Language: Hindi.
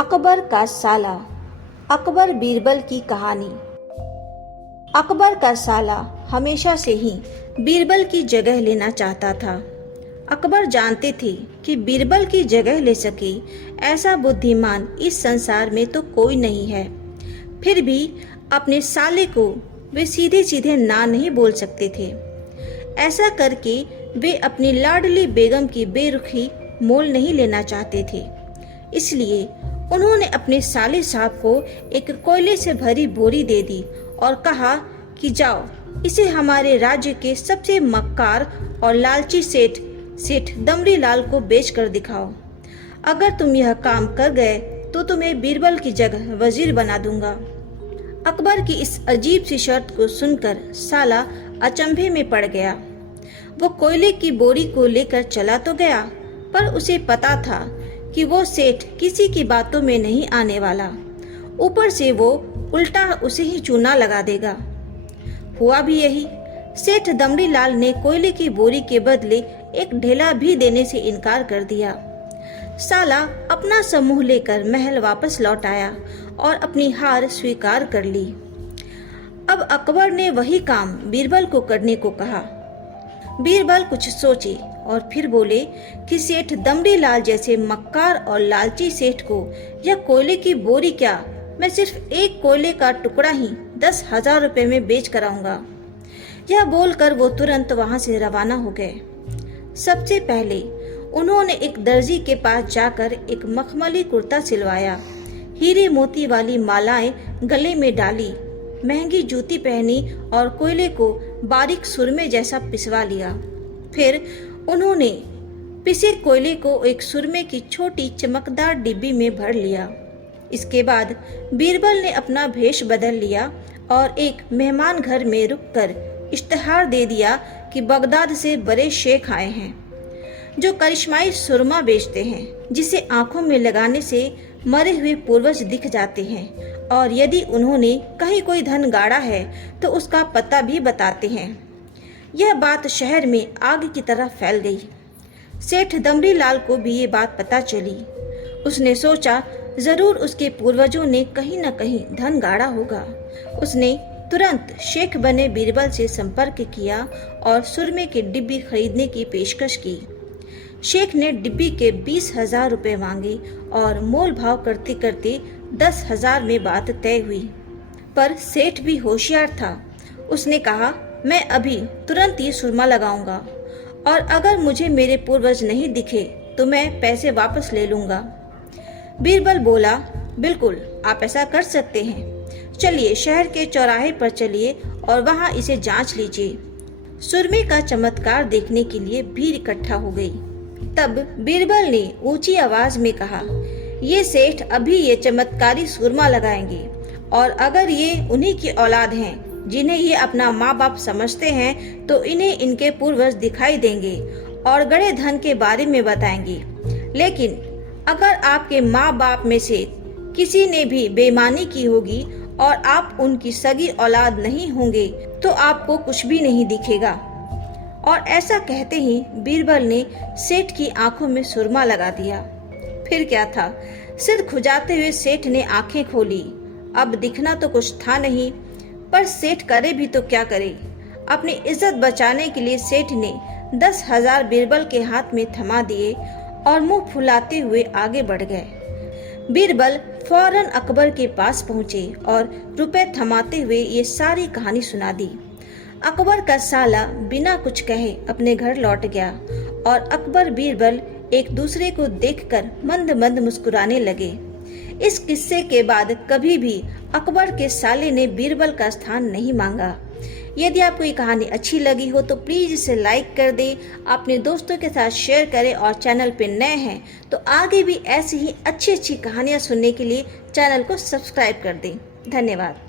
अकबर का साला। अकबर बीरबल की कहानी। अकबर का साला हमेशा से ही बीरबल की जगह लेना चाहता था। अकबर जानते थे कि बीरबल की जगह ले सके ऐसा बुद्धिमान इस संसार में तो कोई नहीं है। फिर भी अपने साले को वे सीधे सीधे ना नहीं बोल सकते थे। ऐसा करके वे अपनी लाडली बेगम की बेरुखी मोल नहीं लेना चाहते थे। इसलिए उन्होंने अपने साले साहब को एक कोयले से भरी बोरी दे दी और कहा कि जाओ इसे हमारे राज्य के सबसे मक्कार और लालची सेठ दमड़ी लाल को बेच कर दिखाओ। अगर तुम यह काम कर गए तो तुम्हें बीरबल की जगह वजीर बना दूंगा। अकबर की इस अजीब सी शर्त को सुनकर साला अचंभे में पड़ गया। वो कोयले की बोरी को लेकर चला तो गया, पर उसे पता था कि वो सेठ किसी की बातों में नहीं आने वाला। ऊपर से वो उल्टा उसे ही चूना लगा देगा। हुआ भी यही। सेठ दमड़ी लाल ने कोयले की बोरी के बदले एक ढेला भी देने से इनकार कर दिया। साला अपना समूह लेकर महल वापस लौट आया और अपनी हार स्वीकार कर ली। अब अकबर ने वही काम बीरबल को करने को कहा। बीरबल कुछ सोचे और फिर बोले कि सेठ दमड़ी लाल जैसे मक्कार और लालची सेठ को यह कोयले की बोरी क्या, मैं सिर्फ एक कोयले का टुकड़ा ही 10,000 रुपए में बेच कर आऊंगा। यह बोलकर वो तुरंत वहां से रवाना हो गए। सबसे पहले उन्होंने एक दर्जी के पास जाकर एक मखमली कुर्ता सिलवाया, हीरे मोती वाली मालाएं गले में डाली, महंगी जूती पहनी और कोयले को बारीक सुरमे जैसा पिसवा लिया। फिर उन्होंने पिसे कोयले को एक सुरमे की छोटी चमकदार डिब्बी में भर लिया। इसके बाद बीरबल ने अपना भेष बदल लिया और एक मेहमान घर में रुककर इश्तिहार दे दिया कि बगदाद से बड़े शेख आए हैं जो करिश्माई सुरमा बेचते हैं, जिसे आंखों में लगाने से मरे हुए पूर्वज दिख जाते हैं, और यदि उन्होंने कहीं कोई धन गाड़ा है तो उसका पता भी बताते हैं। यह बात शहर में आग की तरह फैल गई। सेठ दमड़ी लाल को भी ये बात पता चली। उसने सोचा जरूर उसके पूर्वजों ने कहीं न कहीं धन गाड़ा होगा। उसने तुरंत शेख बने बीरबल से संपर्क किया और सुरमे की डिब्बी खरीदने की पेशकश की। शेख ने डिब्बी के 20,000 रुपए मांगे और मोल भाव करते करते 10,000 में बात तय हुई। पर सेठ भी होशियार था। उसने कहा, मैं अभी तुरंत ये सुरमा लगाऊंगा और अगर मुझे मेरे पूर्वज नहीं दिखे तो मैं पैसे वापस ले लूंगा। बीरबल बोला, बिल्कुल आप ऐसा कर सकते हैं। चलिए शहर के चौराहे पर चलिए और वहां इसे जांच लीजिए। सुरमे का चमत्कार देखने के लिए भीड़ इकट्ठा हो गई। तब बीरबल ने ऊंची आवाज में कहा, ये सेठ अभी ये चमत्कारी सुरमा लगाएंगे और अगर ये उन्हीं की औलाद हैं जिन्हें ये अपना माँ बाप समझते हैं तो इन्हें इनके पूर्वज दिखाई देंगे और गड़े धन के बारे में बताएंगे। लेकिन अगर आपके माँ बाप में से किसी ने भी बेईमानी की होगी और आप उनकी सगी औलाद नहीं होंगे तो आपको कुछ भी नहीं दिखेगा। और ऐसा कहते ही बीरबल ने सेठ की आंखों में सुरमा लगा दिया। फिर क्या था, सिर खुजाते हुए सेठ ने आंखें खोली। अब दिखना तो कुछ था नहीं, पर सेठ करे भी तो क्या करे। अपनी इज्जत बचाने के लिए सेठ ने 10,000 बीरबल के हाथ में थमा दिए और मुंह फुलाते हुए आगे बढ़ गए। बीरबल फौरन अकबर के पास पहुंचे और रुपए थमाते हुए ये सारी कहानी सुना दी। अकबर का साला बिना कुछ कहे अपने घर लौट गया और अकबर बीरबल एक दूसरे को देखकर मंद मंद मुस्कुराने लगे। इस किस्से के बाद कभी भी अकबर के साले ने बीरबल का स्थान नहीं मांगा। यदि आपको ये कहानी अच्छी लगी हो तो प्लीज इसे लाइक कर दें, अपने दोस्तों के साथ शेयर करें और चैनल पे नए हैं तो आगे भी ऐसी ही अच्छी अच्छी कहानियां सुनने के लिए चैनल को सब्सक्राइब कर दें। धन्यवाद।